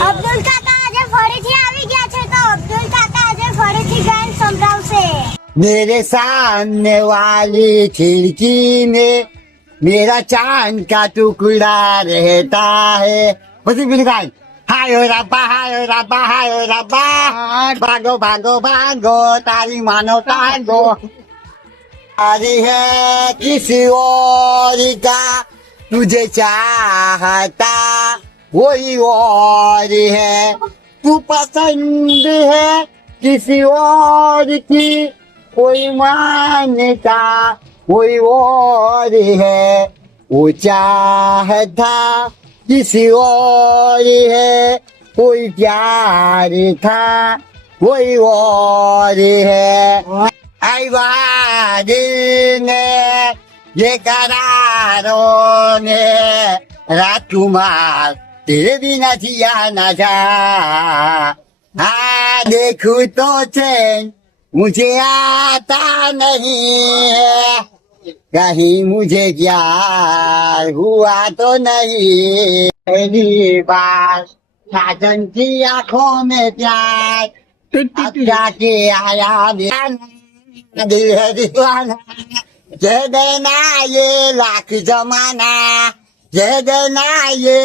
અબ્દુલ કાકા આજે ફરીથી આવી ગયા છે તો અબ્દુલ કાકા આજે ફરીથી ગાયન સંભળાવશે। मेरे सामने वाली खिड़की में मेरा चांद का टुकड़ा रहता है। પછી પેલી ગાય હાયો રબ્બા હાયો રબ્બા હાયો રબ્બા ભાગો ભાગો ભાગો તારી માનો તાગો अरे है किसी और का तुझे चाहता वही और है तू पसंद है किसी और की कोई मान्यता कोई और है वो चाहता किसी और है कोई प्यार था कोई और है ने ये करारो ने राजकुमार तेरे बिना जिया ना जा हाँ देखूं तो चैन मुझे आता नहीं है कहीं मुझे प्यार हुआ तो नहीं पहली बार साजन की आंखों में प्यार अब जाके आया दिल है दीवाना जय देना ये लाख जमाना जय देना ये